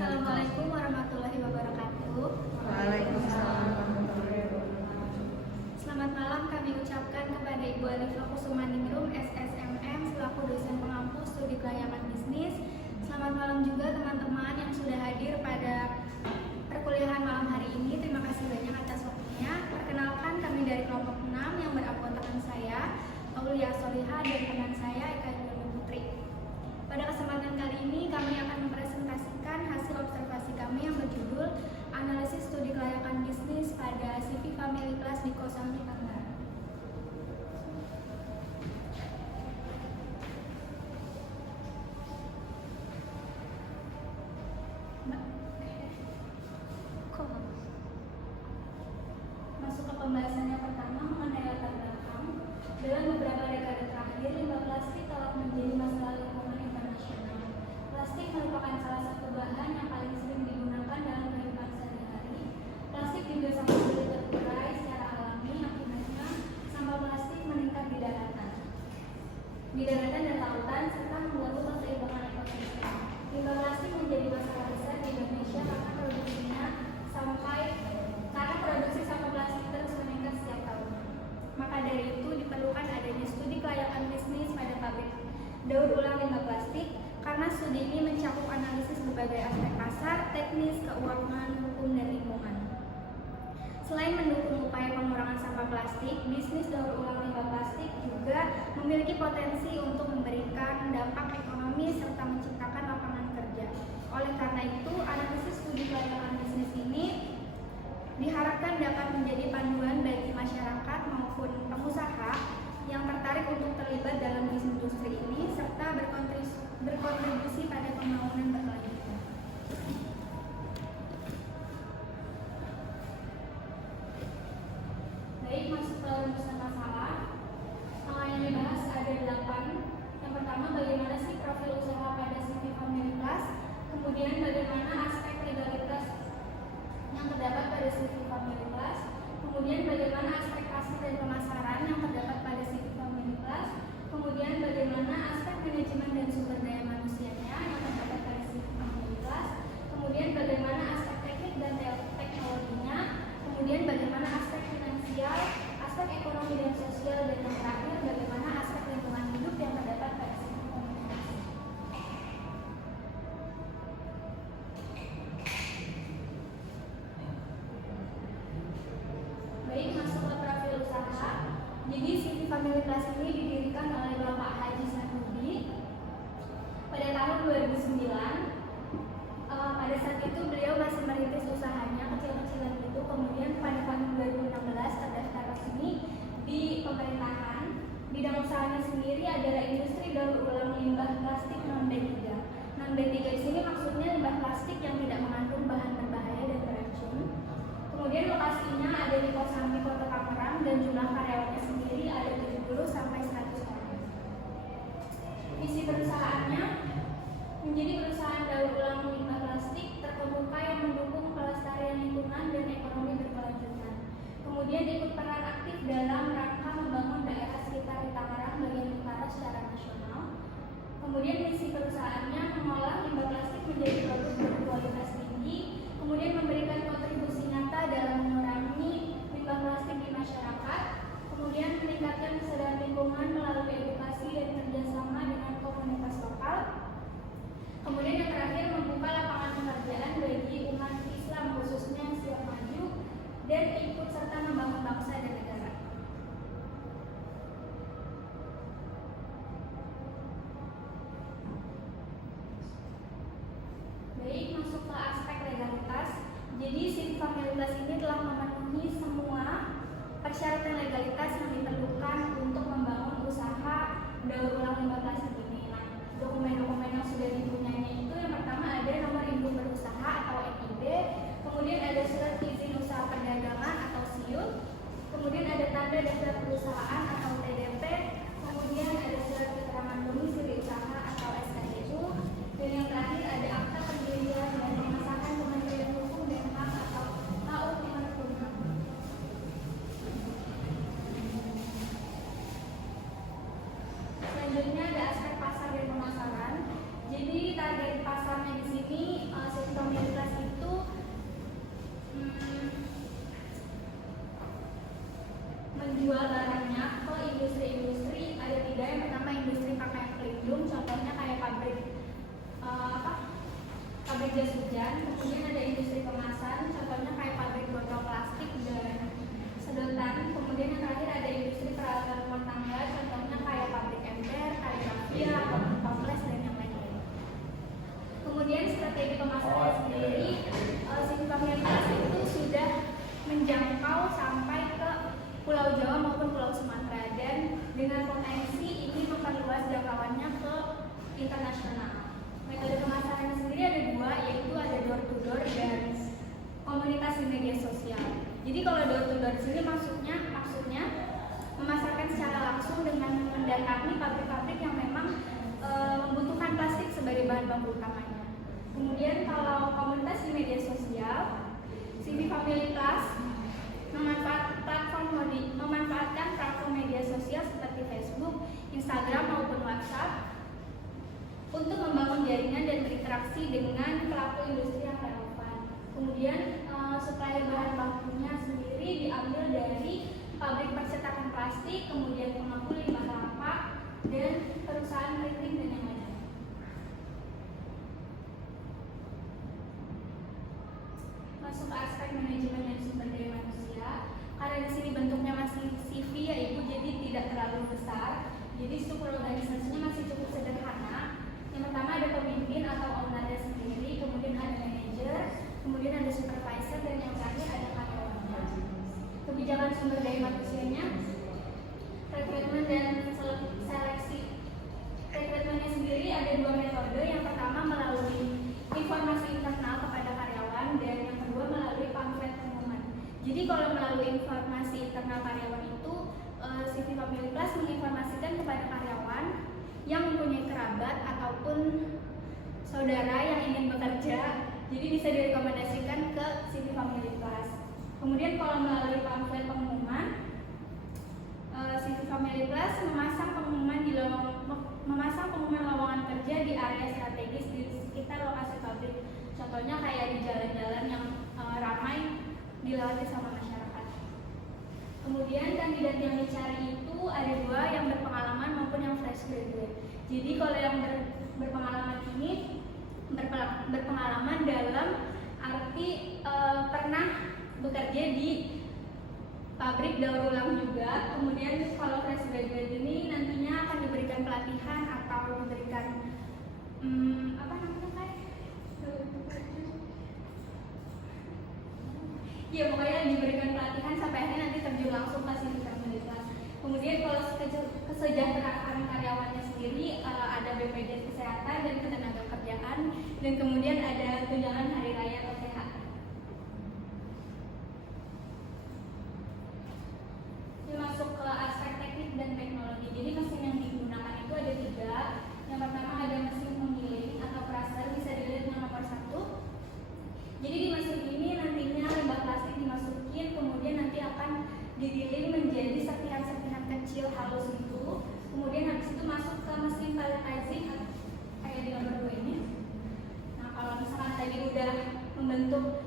Assalamualaikum warahmatullahi wabarakatuh. Waalaikumsalam warahmatullahi wabarakatuh. Selamat malam kami ucapkan kepada Ibu Alifah Kusumaningrum SSMM selaku dosen pengampu studi kelayakan bisnis. Selamat malam juga teman-teman yang sudah hadir pada perkuliahan malam hari ini. Terima kasih banyak atas waktunya. Perkenalkan, kami dari kelompok 6 yang beranggotakan saya, Aulia Soliha, dan teman saya Eka Yuni Putri. Pada kesempatan kali ini kami akan mempresentasikan hasil observasi kami yang berjudul Analisis Studi Kelayakan Bisnis pada CV Family Plus di Kosambi Tangerang. Masuk ke pembahasannya pertama mengenai latar belakang. Dalam beberapa dekade terakhir, limbah plastik telah menjadi masalah lingkungan internasional. Plastik merupakan salah satu bahan yang paling sering digunakan dalam kehidupan sehari-hari. Plastik juga sangat sulit terurai secara alami, akibatnya sampah plastik meningkat di daratan dan lautan, serta mengganggu keseimbangan ekosistem. Limbah plastik menjadi masalah besar di Indonesia karena produksi sampah plastik terus meningkat setiap tahun. Maka dari itu diperlukan adanya studi kelayakan bisnis pada pabrik daur ulang limbah plastik, karena studi ini mencakup analisis berbagai aspek pasar, teknis, keuangan, hukum, dan lingkungan. Selain mendukung upaya pengurangan sampah plastik, bisnis daur ulang limbah plastik juga memiliki potensi untuk memberikan dampak ekonomi serta menciptakan lapangan kerja. Oleh karena itu, analisis studi kelayakan bisnis ini diharapkan dapat menjadi panduan bagi masyarakat maupun pengusaha yang tertarik untuk terlibat dalam bisnis industri ini serta berkontribusi pada pembangunan berkelanjutan. Baik, masuk ke rumusan masalah. Yang dibahas ada 8. Yang pertama, bagaimana sih profil usaha pada CV Family Plus, kemudian bagaimana aspek legalitas yang terdapat pada CV Family Plus, kemudian bagaimana aspek pasar dan pemasaran yang terdapat pada CV Family Plus, kemudian bagaimana aspek manajemen dan sumber daya manusianya yang terdapat pada CV Family Plus, kemudian bagaimana aspek teknik dan teknologinya, kemudian bagaimana aspek finansial, aspek ekonomi dan sosial, dan yang terakhir bagaimana aspek lingkungan hidup yang terdapat pada CV Family Plus. Baik, masuk ke profil usaha. Jadi CV Family Plus ini didirikan oleh Bapak Haji Sanudi pada tahun 2009. Pada saat itu beliau masih merintis usahanya kecil-kecilan itu. Kemudian pada tahun 2016 terdaftar resmi di pemerintahan. Bidang usahanya sendiri adalah industri daur ulang limbah plastik non-B3. Non-B3 di sini maksudnya limbah plastik yang tidak mengandung bahan berbahaya dan beracun. Kemudian lokasinya ada di Kosambi, Kota Tangerang, dan jumlah karyawannya sendiri ada 70 sampai 100 orang. Visi perusahaannya menjadi perusahaan daur ulang limbah plastik terkemuka yang mendukung pelestarian lingkungan dan ekonomi berkelanjutan. Kemudian ikut peran aktif dalam rangka membangun daerah sekitar di Tangerang bagian utara secara nasional. Kemudian misi perusahaannya mengolah limbah plastik menjadi produk berkualitas tinggi, kemudian memberikan kontribusi nyata dalam mengurangi limbah plastik di masyarakat, kemudian meningkatkan kesadaran lingkungan melalui edukasi dan kerjasama dengan komunitas lokal. Kemudian yang terakhir, membuka lapangan pekerjaan bagi umat Islam khususnya yang siap maju dan ikut serta membangun bangsa dan negara. Baik, masuk ke aspek legalitas. Jadi CV Family Plus ini telah memenuhi semua persyaratan legalitas yang diperlukan untuk membangun usaha daur ulang limbah plastik ini. Nah, dokumen-dokumen yang sudah dipunyainya itu yang pertama ada nomor induk berusaha atau NIB, kemudian ada surat izin usaha perdagangan atau SIUP, kemudian ada tanda daftar perusahaan atau TDP, kemudian ada surat keterangan domisili usaha atau SKDU, dan yang terakhir ada akta pendirian dan pengesahan Kementerian Hukum dan HAM atau KUH Kemenkumham. Selanjutnya ada aspek pasar dan pemasaran. Jadi target pabrik jas hujan, kemudian ada industri kemasan, contohnya kayak pabrik botol plastik dan sedotan, kemudian yang terakhir ada industri peralatan rumah tangga, contohnya kayak pabrik ember, kaligrafia, toples dan yang lain-lain. Kemudian strategi pemasaran sendiri, CV Family Plus itu sudah menjangkau sampai ke Pulau Jawa maupun Pulau Sumatera, dan dengan potensi ini memperluas jangkauannya ke internasional. Metode pemasaran sendiri ada dua, yaitu ada door to door dan komunitas di media sosial. Jadi kalau door to door sini maksudnya memasarkan secara langsung dengan mendatangi pabrik-pabrik yang memang membutuhkan plastik sebagai bahan baku utamanya. Kemudian kalau komunitas di media sosial, CV Family Plus memanfaatkan platform media sosial seperti Facebook, Instagram maupun WhatsApp untuk membangun jaringan dan berinteraksi dengan pelaku industri yang relevan. Kemudian supplier bahan bakunya sendiri diambil dari pabrik percetakan plastik, kemudian pengepul limbah kelapa, dan perusahaan printing dan yang lainnya. Masuk ke aspek manajemen dan sumber daya manusia. Karena di sini bentuknya masih CV ya Ibu, jadi tidak terlalu besar. Jadi struktur organisasinya masih cukup sederhana. Yang pertama ada pemimpin atau ownernya sendiri, kemudian ada manajer, kemudian ada supervisor, dan yang terakhir ada karyawannya. Kebijakan sumber daya manusianya, rekrutmen dan seleksi. Rekrutmennya sendiri ada dua metode. Yang pertama melalui informasi internal kepada karyawan, dan yang kedua melalui pamflet pengumuman. Jadi kalau melalui informasi internal karyawan itu, CV Family Plus menginformasikan kepada karyawan yang mempunyai kerabat ataupun saudara yang ingin bekerja, jadi bisa direkomendasikan ke CV Family Plus. Kemudian kalau melalui pamflet pengumuman, CV Family Plus memasang pengumuman lowongan kerja di area strategis di sekitar lokasi pabrik. Contohnya kayak di jalan-jalan yang ramai dilewati sama masyarakat. Kemudian kandidat yang dicari itu ada dua, yang berpengalaman maupun yang fresh graduate. Jadi kalau yang berpengalaman ini berpengalaman dalam arti pernah bekerja di pabrik daur ulang juga. Kemudian kalau fresh graduate ini nantinya akan diberikan pelatihan atau diberikan apa namanya kayak ya pokoknya diberikan pelatihan sampai akhirnya nanti terjun langsung ke CV Family Plus. Kemudian kalau kesejahteraan karyawannya sendiri ada BPJS Kesehatan dan Ketenagakerjaan, dan kemudian ada tunjangan hari raya atau THR. Ini masuk ke aspek teknik dan teknologi. Jadi mesin yang digunakan itu ada tiga. Yang pertama ada mesin penggiling atau crusher, bisa dilihat dengan nomor 1. Jadi di mesin ini nantinya limbah plastik dimasukin, kemudian nanti akan digiling menjadi serpihan-serpihan kecil halus itu. Kemudian habis itu masuk ke mesin pelletizing kayak di nomor 2 ini. Nah kalau misalkan tadi udah membentuk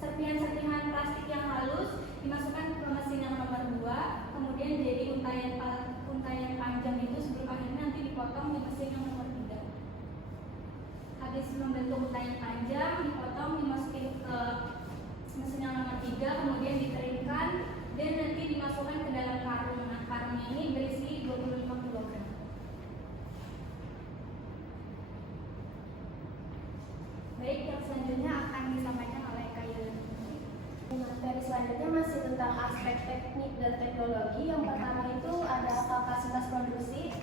serpihan-serpihan plastik yang halus, dimasukkan ke mesin yang nomor 2, kemudian jadi untayan panjang itu sebelum akhirnya nanti dipotong di mesin yang nomor 3. Habis membentuk untayan panjang, dipotong, dimasukin ke mesin yang nomor 3, kemudian dikeringkan dan nanti dimasukkan ke dalam karung. Nah, karungnya ini berisi 25 kg. Baik, yang selanjutnya akan disampaikan oleh Kak Yulin. Materi selanjutnya masih tentang aspek teknik dan teknologi. Yang pertama itu ada kapasitas produksi.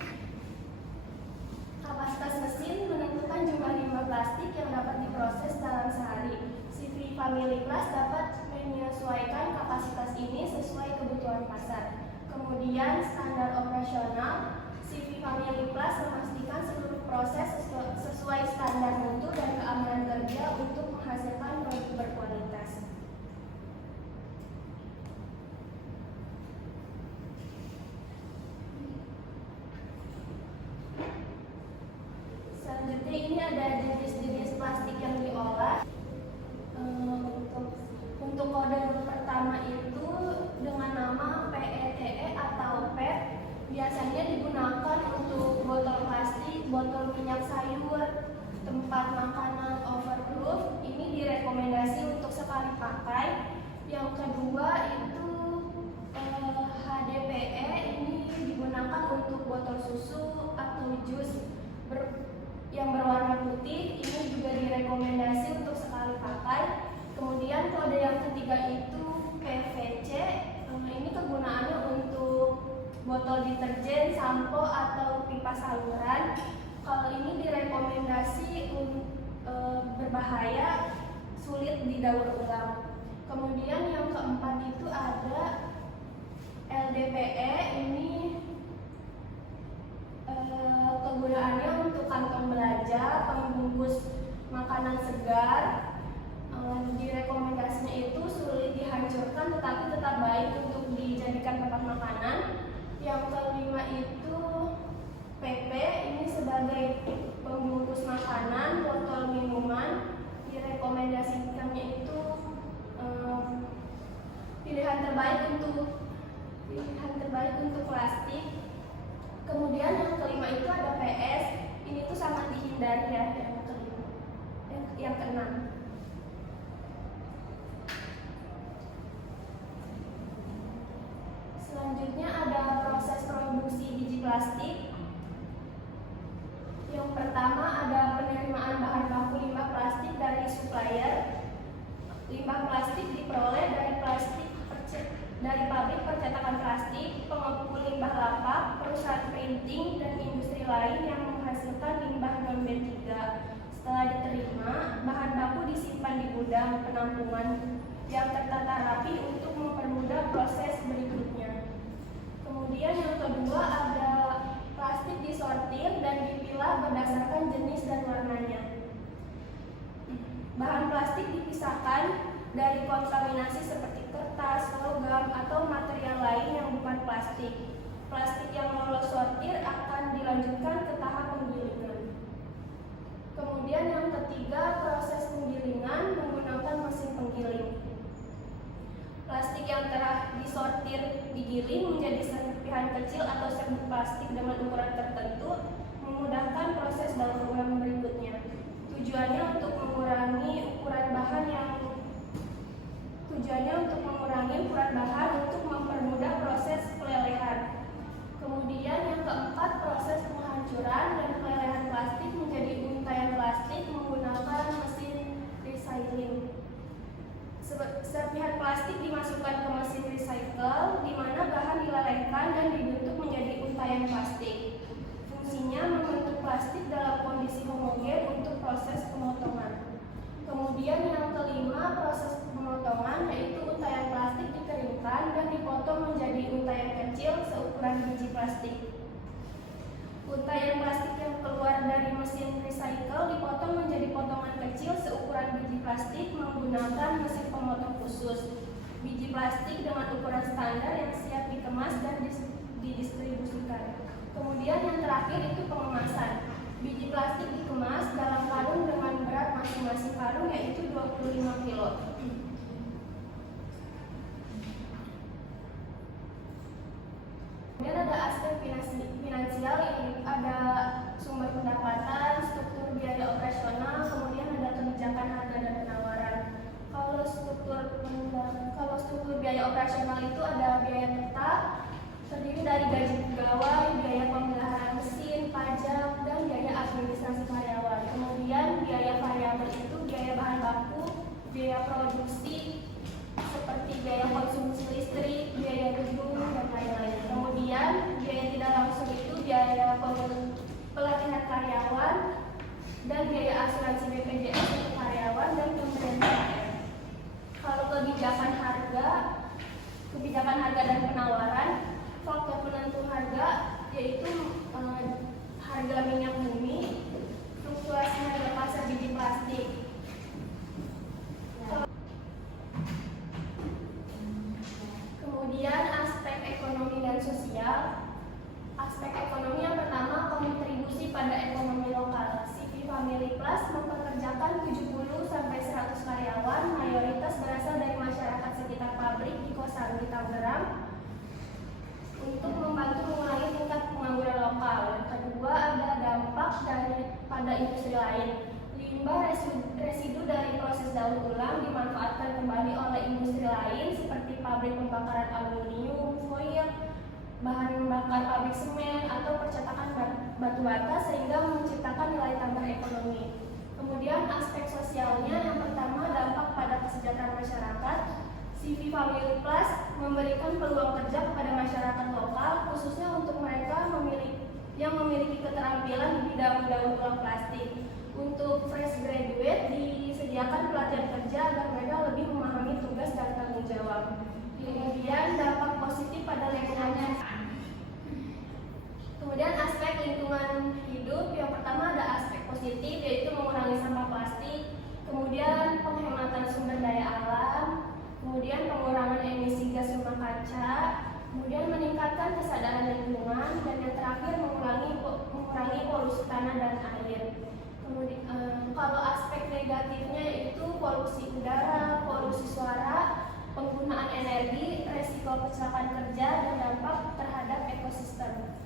Kapasitas mesin menentukan jumlah limbah plastik yang dapat diproses dalam sehari. CV Family Plus dapat menyesuaikan kapasitas ini sesuai kebutuhan pasar. Kemudian standar operasional, CV Family Plus memastikan seluruh proses sesuai standar mutu dan keamanan kerja untuk menghasilkan produk berkualitas. Selanjutnya ini ada jenis-jenis plastik yang diolah. Untuk kode pertama itu dengan nama PETE atau PET, biasanya digunakan untuk botol plastik, botol minyak sayur, tempat makanan overproof ini direkomendasi untuk sekali pakai. Yang kedua itu HDPE ini digunakan untuk botol susu atau jus yang berwarna putih, ini juga direkomendasi untuk sekali pakai. Kemudian kode yang ketiga itu PVC, ini kegunaannya untuk botol deterjen, sampo atau pipa saluran. Kalau ini direkomendasi berbahaya, sulit didaur ulang. Kemudian yang keempat itu ada LDPE, ini kegunaannya untuk kantong belanja, pembungkus makanan segar. Direkomendasinya itu sulit dihancurkan tetapi tetap baik untuk dijadikan tempat makanan. Yang kelima itu PP, ini sebagai pembungkus makanan, botol minuman. Direkomendasikannya itu pilihan terbaik untuk plastik. Kemudian yang kelima itu ada PS, ini tuh sangat dihindari ya. Yang keenam. Selanjutnya ada proses produksi biji plastik. Yang pertama ada penerimaan bahan baku limbah plastik dari supplier. Limbah plastik diperoleh dari pabrik percetakan plastik, pengepul limbah lapak, perusahaan printing, dan industri lain yang menghasilkan limbah non-B3. Setelah diterima, bahan baku disimpan di gudang penampungan yang tertata rapi untuk mempermudah proses berikutnya. Kemudian yang kedua ada plastik disortir dan dipilah berdasarkan jenis dan warnanya. Bahan plastik dipisahkan dari kontaminasi seperti kertas, logam, atau material lain yang bukan plastik. Plastik yang lolos sortir akan dilanjutkan ke tahap penggilingan. Kemudian yang ketiga, proses penggilingan menggunakan mesin penggiling. Plastik yang telah disortir digiling menjadi serpihan kecil atau serbuk plastik dengan ukuran tertentu, memudahkan proses daur ulang berikutnya. Tujuannya untuk mengurangi ukuran bahan untuk mempermudah proses pelelehan. Kemudian yang keempat, proses penghancuran dan pelelehan plastik menjadi untaian plastik menggunakan mesin recycling. Serpihan plastik dimasukkan ke mesin recycle, di mana bahan dilelehkan dan dibentuk menjadi untaian plastik. Fungsinya membentuk plastik dalam kondisi homogen untuk proses pemotongan. Kemudian yang kelima, proses pemotongan, yaitu untaian plastik dikeringkan dan dipotong menjadi untaian kecil seukuran biji plastik. Untaian plastik yang keluar dari mesin recycle dipotong menjadi potongan kecil seukuran biji plastik menggunakan mesin pemotong khusus. Biji plastik dengan ukuran standar yang siap dikemas dan didistribusikan. Kemudian yang terakhir itu pengemasan. Biji plastik dikemas dalam karung dengan berat masing-masing karung yaitu 25 kg. Kemudian ada aspek finansial, ini ada sumber pendapatan, struktur biaya operasional, kemudian ada kebijakan harga dan penawaran. Kalau struktur biaya operasional itu ada biaya tetap, terdiri dari gaji pegawai, biaya pemeliharaan mesin, pajak, dan biaya administrasi karyawan. Kemudian biaya variabel itu biaya bahan baku, biaya produksi, seperti biaya konsumsi listrik, biaya gedung, dan lain-lain. Kemudian biaya tidak langsung itu biaya pelatihan karyawan dan biaya asuransi BPJS untuk karyawan dan pemberian THR. Kalau kebijakan harga dan penawaran, faktor penentu harga yaitu harga minyak bumi, fluktuasi harga pasar biji plastik. Kemudian aspek ekonomi dan sosial. Aspek ekonomi yang pertama, kontribusi pada ekonomi lokal. CV Family Plus mempekerjakan 70-100 karyawan, mayoritas berasal dari masyarakat sekitar pabrik di Kosambi, Tangerang, untuk membantu mengurangi tingkat pengangguran lokal. Yang kedua, ada dampak pada industri lain. Limbah daur ulang dimanfaatkan kembali oleh industri lain seperti pabrik pembakaran aluminium, foil, bahan bakar pabrik semen, atau percetakan batu bata sehingga menciptakan nilai tambah ekonomi. Kemudian aspek sosialnya, yang pertama dampak pada kesejahteraan masyarakat. CV Family Plus memberikan peluang kerja kepada masyarakat lokal, khususnya untuk mereka yang memiliki keterampilan di bidang daur ulang plastik. Untuk fresh graduate disediakan pelatihan kerja agar mereka lebih memahami tugas dan tanggung jawab. Kemudian dampak positif pada lingkungan. Kemudian aspek lingkungan hidup, yang pertama ada aspek positif yaitu mengurangi sampah plastik, kemudian penghematan sumber daya alam, kemudian pengurangan emisi gas rumah kaca, kemudian meningkatkan kesadaran lingkungan, dan yang terakhir mengurangi polusi tanah dan air. Kemudian kalau aspek negatifnya itu polusi udara, polusi suara, penggunaan energi, resiko kecelakaan kerja, dan dampak terhadap ekosistem.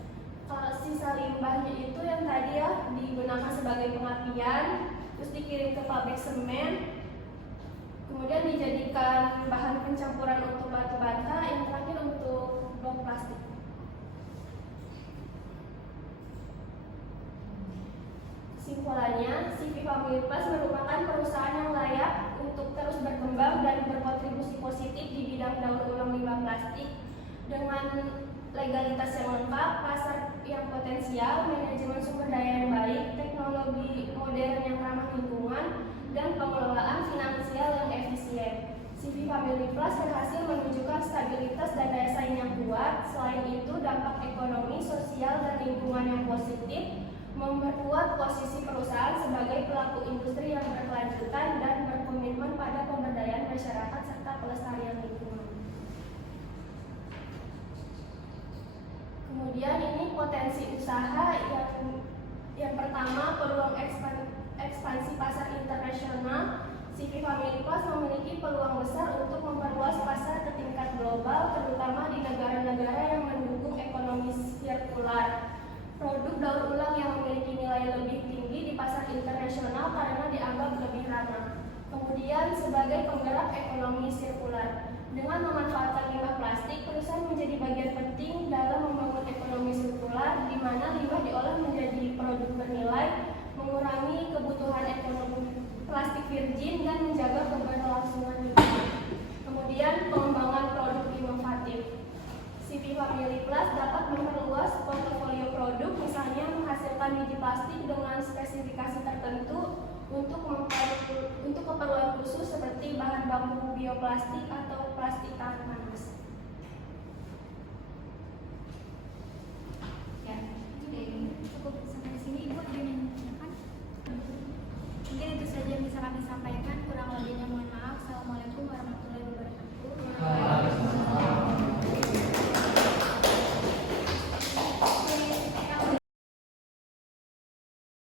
Kalau sisa limbahnya itu yang tadi ya digunakan sebagai pengapian, terus dikirim ke pabrik semen, kemudian dijadikan bahan pencampuran untuk batu bata, yang terakhir untuk blok plastik. Kesimpulannya, CV Family Plus merupakan perusahaan yang layak untuk terus berkembang dan berkontribusi positif di bidang daur ulang limbah plastik dengan legalitas yang lengkap, pasar yang potensial, manajemen sumber daya yang baik, teknologi modern yang ramah lingkungan, dan pengelolaan finansial yang efisien. CV Family Plus berhasil menunjukkan stabilitas dan daya saing yang kuat. Selain itu, dampak ekonomi, sosial, dan lingkungan yang positif memperkuat posisi perusahaan sebagai pelaku industri yang berkelanjutan dan berkomitmen pada pemberdayaan masyarakat serta pelestarian lingkungan. Kemudian ini potensi usaha yang pertama, peluang ekspansi pasar internasional. CV Family Plus memiliki peluang besar untuk memperluas pasar ke tingkat global, terutama di negara-negara yang mendukung ekonomi sirkular. Produk daur ulang yang memiliki nilai lebih tinggi di pasar internasional karena dianggap lebih ramah. Kemudian sebagai penggerak ekonomi sirkular, dengan memanfaatkan limbah plastik, perusahaan menjadi bagian penting dalam membangun ekonomi sirkular, di mana limbah diolah menjadi produk bernilai, mengurangi kebutuhan ekonomi plastik virgin, dan menjaga keberlangsungan lingkungan. Kemudian pengembangan produk inovatif. CV Family Plus dapat memperluas portofolio produk, misalnya menghasilkan biji plastik dengan spesifikasi tertentu untuk keperluan khusus seperti bahan baku bioplastik atau plastik tangan.